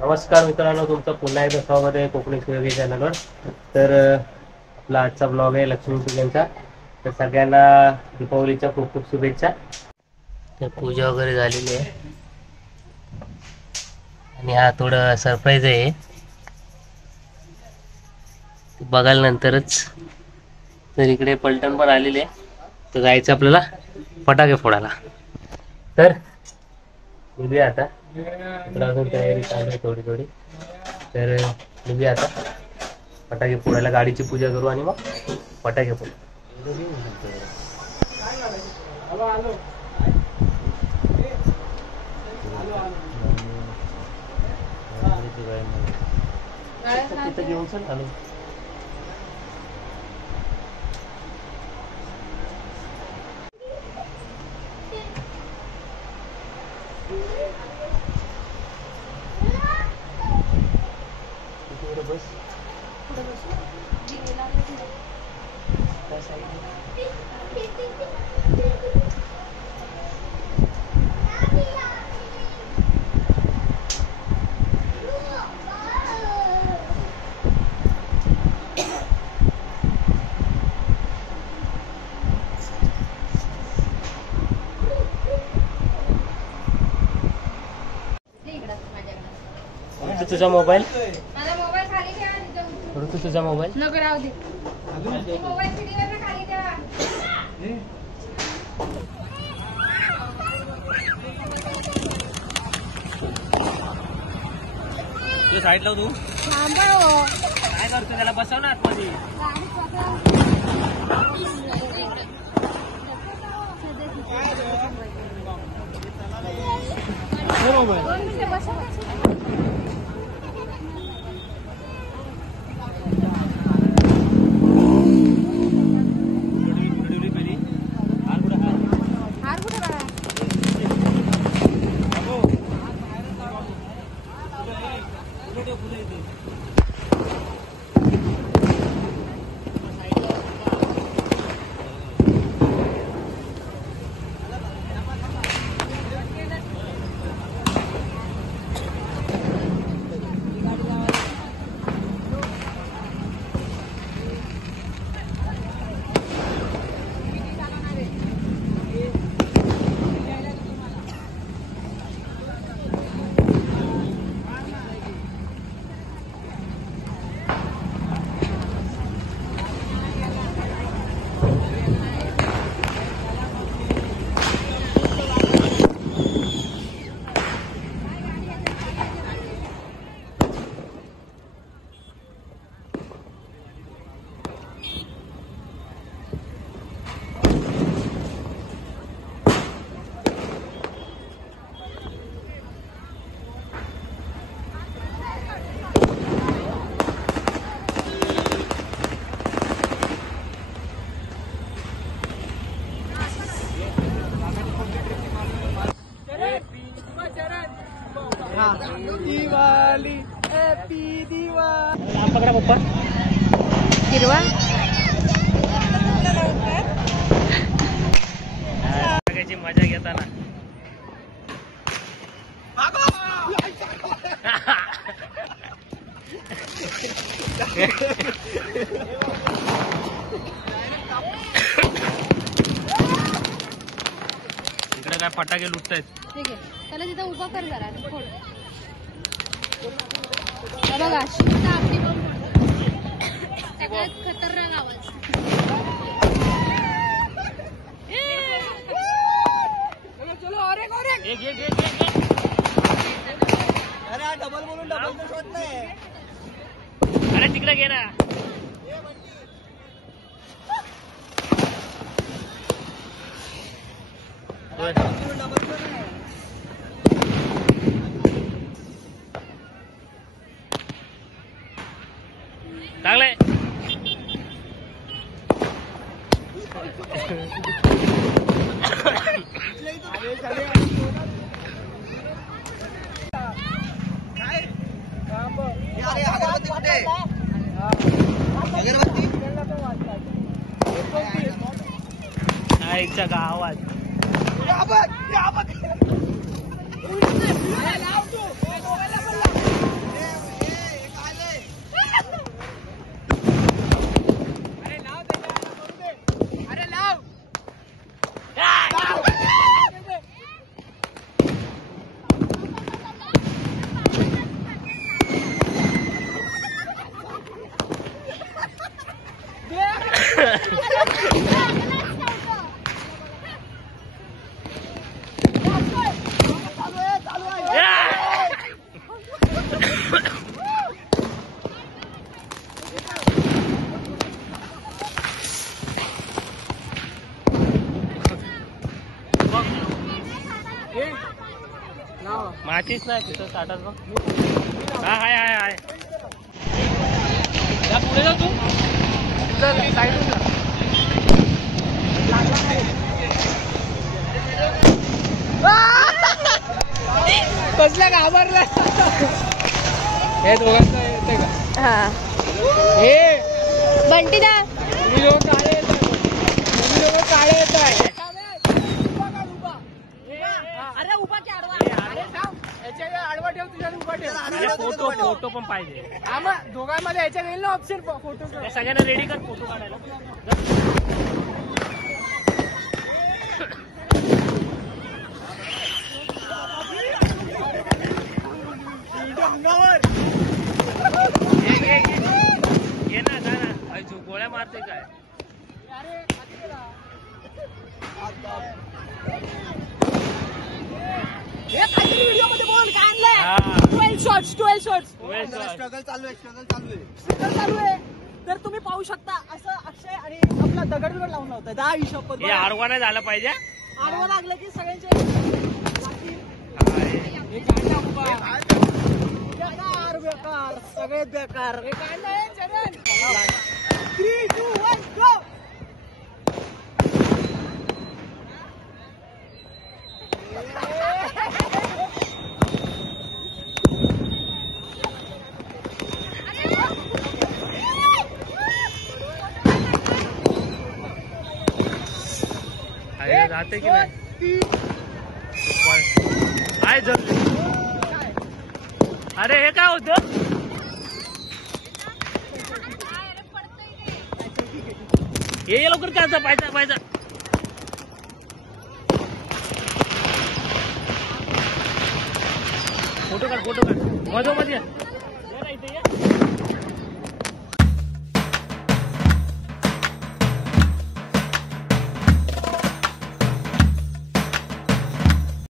नमस्कार मित्रांनो, तुमचं पुन्हा एकदा स्वागत आहे कोकणी सुयोगी चॅनलवर. तर आपला आजचा ब्लॉग आहे लक्ष्मीपूजनचा. तर सगळ्यांना दीपावलीच्या खूप खूप शुभेच्छा. तर पूजा वगैरे झालेली आहे आणि हा थोडं सरप्राईज आहे, बघाल नंतरच. तर इकडे पलटण पण आलेले आहे, तर जायचं आपल्याला फटाके फोडायला. तर निघूया आता. इकडं अजून तयारी चालू आहे थोडी थोडी. तर निघूया आता फटाके फोडायला. गाडीची पूजा करू आणि मग फटाके फोडू. तिथं घेऊन चल आलो. बस तुझा मोबाईल तुझा मोबाईल नको राहू दे. तू साईड लाव. तू काय करतो? त्याला बसव ना आतमध्ये. दिवाली हॅपी दिवाली. लांब पकडा पप्पा. हिरवा सगळ्याची मजा घेताना. इकडे काय फटाके लुटतायत. ठीक आहे, त्याला तिथं उभा कर जरा. बघा सगळ्यात खतरनाक आवाज. अरे डबल बोलून डबल तर शोध नाही. अरे तिकडे घे ना. चांगलंय. अगरबत्ती कुठे? अगरबत्ती आईच्या गावात. माचीच नाही तिथं साठाच बघ. हा हाय हाय हाय. या पुढे जा तू. कसल्या घाबरला हे दोघांचं येते का? हा हे बंटी दा तुम्ही लोक काळे येत आहे. तुम्ही लोक काळे येत आहे. अरे उभा की आडवा अरे थांब. याच्या आडवा ठेव तुझ्या उभा ठेव. फोटो फोटो पण पाहिजे. हा मग दोघांमध्ये याच्यात येईल ना ऑप्शन फोटो. त्या सगळ्यांना रेडी कर फोटो काढायला. ये ना जा ना. गोळ्या मारते काय. व्हिडिओ मध्ये बोल काय आणलंय हा 12 शॉट्स स्ट्रगल चालू आहे. चालू आहे. तर तुम्ही पाहू शकता असं अक्षय आणि आपला दगड लावून लावतोय 10 हिशोब हे आडवा नाही झाला पाहिजे. आडवं लागलं की सगळ्यांचे बेकार सगळे बेकार. 3, 2, 1 गो. जाते की नाही. आहे जर अरे हे काय होतं. हे लवकर काय पाहिजे पाहिजे. फोटो काढ मधोमध या.